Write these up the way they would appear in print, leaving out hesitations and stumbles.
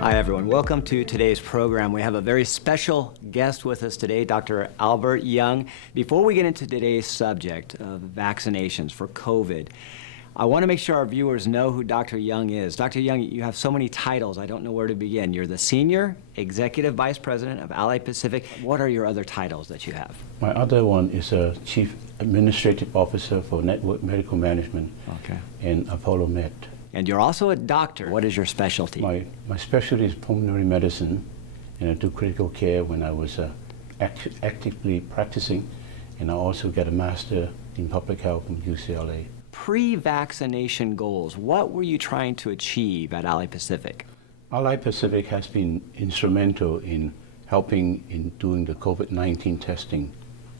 Hi everyone, welcome to today's program. We have a very special guest with us today, Dr. Albert Young. Before we get into today's subject of vaccinations for COVID, I want to make sure our viewers know who Dr. Young is. Dr. Young, you have so many titles, I don't know where to begin. You're the Senior Executive Vice President of Ally Pacific. What are your other titles that you have? My other one is a Chief Administrative Officer for Network Medical Management in Apollo Med. And you're also a doctor. What is your specialty? My specialty is pulmonary medicine, and I do critical care when I was actively practicing, and I also get a master in public health from UCLA. Pre-vaccination goals, what were you trying to achieve at Ally Pacific? Ally Pacific has been instrumental in helping in doing the COVID19 testing.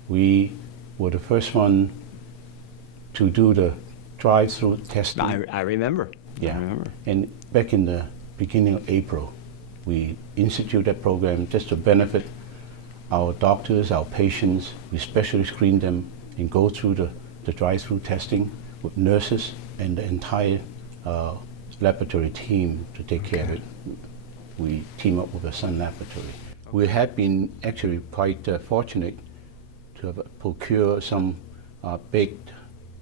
We were the first one to do the drive-through testing. I remember. Yeah. I remember. And back in the beginning of April, we instituted that program just to benefit our doctors, our patients. We specially screen them and go through the drive-through testing with nurses and the entire laboratory team to take care of it. We team up with the Sun Laboratory. We have been actually quite fortunate to have procured some big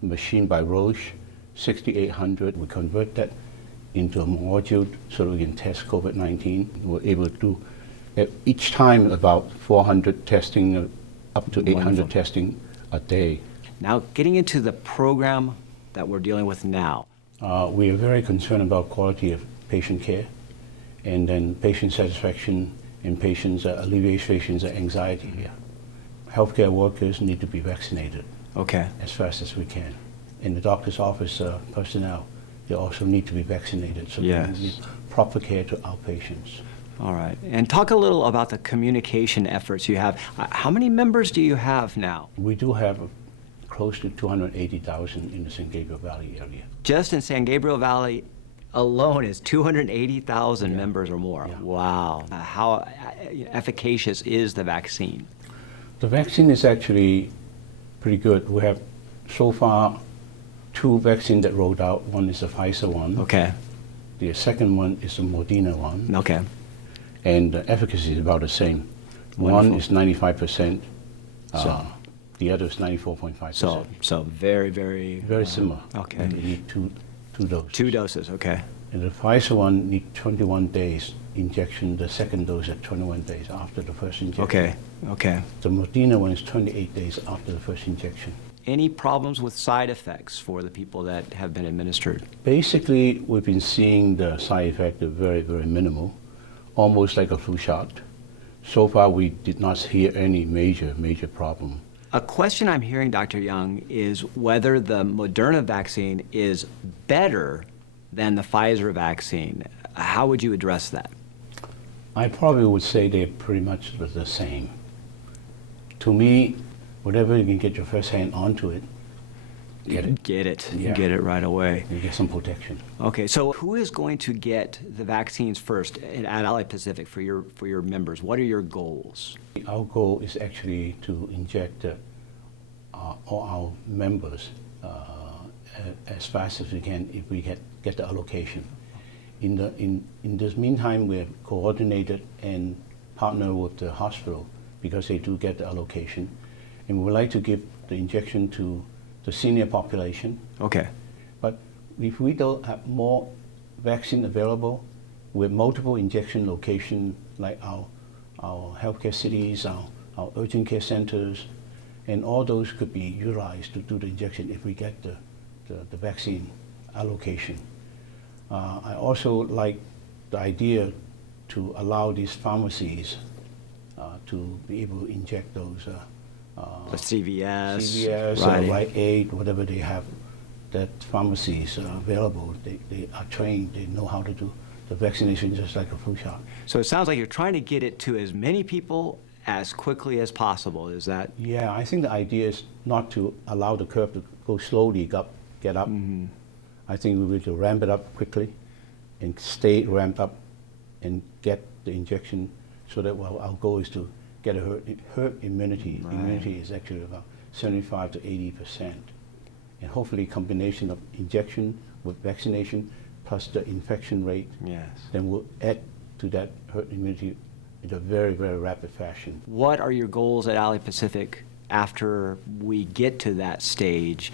machine by Roche, 6800. We convert that into a module so that we can test COVID-19. We're able to do each time about 400 testing, up to 800 testing a day. Now, getting into the program that we're dealing with now. We are very concerned about quality of patient care, and then patient satisfaction and patients' alleviations of anxiety here. Healthcare workers need to be vaccinated as fast as we can. And the doctor's office personnel, they also need to be vaccinated so they can give proper care to our patients. All right. And talk a little about the communication efforts you have. How many members do you have now? We do have close to 280,000 in the San Gabriel Valley area. Just in San Gabriel Valley alone is 280,000 members or more. Yeah. Wow. How efficacious is the vaccine? The vaccine is actually pretty good. We have so far 2 vaccines that rolled out. One is the Pfizer one. Okay. The second one is the Moderna one. Okay. And the efficacy is about the same. Wonderful. One is 95%. The other is 94.5%. So very, very similar. Okay. And we need two doses. 2 doses. Okay. And the Pfizer one needs 21 days injection. The second dose at 21 days after the first injection. Okay. Okay. The Moderna one is 28 days after the first injection. Any problems with side effects for the people that have been administered? Basically, we've been seeing the side effects are very, very minimal, almost like a flu shot. So far, we did not hear any major problem. A question I'm hearing, Dr. Young, is whether the Moderna vaccine is better than the Pfizer vaccine. How would you address that? I probably would say they're pretty much the same. To me, whatever you can get your first hand onto it, get it. Get it. Yeah. You get it right away. You get some protection. Okay, so who is going to get the vaccines first at Ally Pacific for your members? What are your goals? Our goal is actually to inject all our members as fast as we can if we get the allocation. In this meantime, we have coordinated and partnered with the hospital because they do get the allocation. And we would like to give the injection to the senior population. Okay. But if we don't have more vaccine available with multiple injection locations like our healthcare cities, our urgent care centers, and all those could be utilized to do the injection if we get the vaccine allocation. I also like the idea to allow these pharmacies to be able to inject those the CVS, or Rite Aid, whatever they have, that pharmacies are available. They are trained, they know how to do the vaccination just like a flu shot. So it sounds like you're trying to get it to as many people as quickly as possible. Is that? Yeah, I think the idea is not to allow the curve to go slowly get up. Mm-hmm. I think we will to ramp it up quickly and stay ramped up and get the injection so that our goal is to get a herd immunity. Right. Immunity is actually about 75 to 80%. And hopefully combination of injection with vaccination plus the infection rate, Yes. then we'll add to that herd immunity in a very, very rapid fashion. What are your goals at Ally Pacific after we get to that stage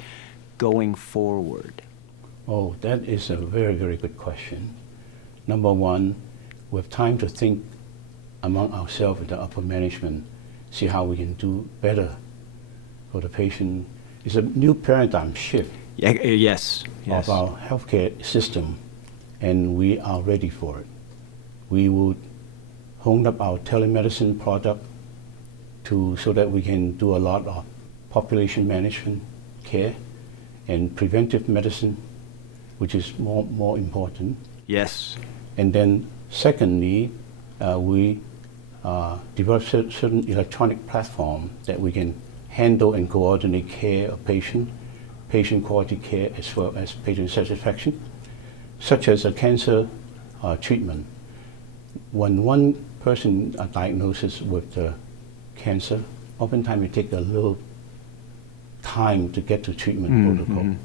going forward? Oh, that is a very, very good question. Number one, we have time to think among ourselves and the upper management, see how we can do better for the patient. It's a new paradigm shift Yes. of our healthcare system, and we are ready for it. We will hone up our telemedicine product so that we can do a lot of population management care and preventive medicine, which is more important. Yes. And then secondly, we develop certain electronic platform that we can handle and coordinate care of patient quality care as well as patient satisfaction, such as a cancer treatment. When one person are diagnosed with cancer, oftentimes it takes a little time to get to treatment protocol.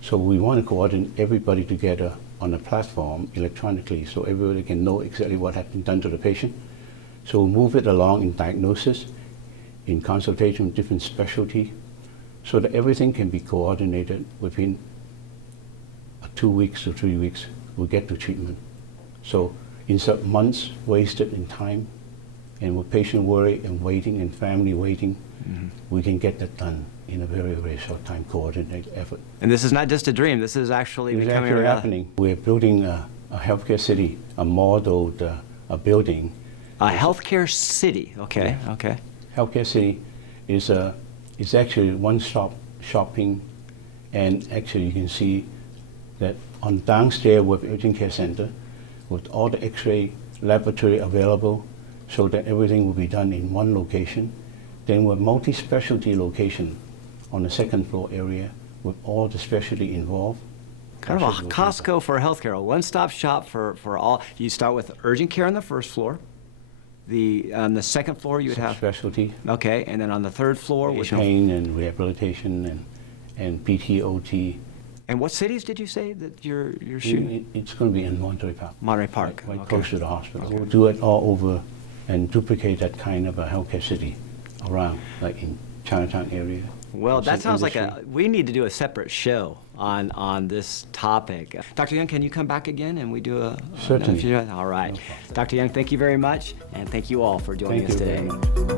So we want to coordinate everybody together on a platform electronically so everybody can know exactly what has been done to the patient. So we move it along in diagnosis, in consultation with different specialty, so that everything can be coordinated within 2 weeks to 3 weeks, we'll get to treatment. So instead of months wasted in time, and with patient worry and waiting and family waiting, we can get that done in a very, very short time, coordinated effort. And this is not just a dream, this is actually It's becoming actually a reality. happening. We're building a healthcare city, a modeled building. A healthcare city, okay, Yeah. okay. Healthcare city is actually one-stop shopping, and actually you can see that on downstairs with urgent care center, with all the X-ray laboratory available, so that everything will be done in one location. Then with multi-specialty location on the second floor area, with all the specialty involved. Kind of a Costco for healthcare, a one-stop shop for all. You start with urgent care on the first floor. On the second floor you would have, Specialty, okay, and then on the third floor was pain and rehabilitation and PT, OT. And what cities did you say that you're shooting? It's going to be in Monterey Park. Monterey Park, Right okay. close to the hospital. We'll do it all over and duplicate that kind of a healthcare city around, like in Chinatown area. Well, that Some sounds like industry. we need to do a separate show on this topic. Dr. Young, can you come back again and we do a... Certainly. All right. Dr. Young, thank you very much, and thank you all for joining Thank us you today. very much.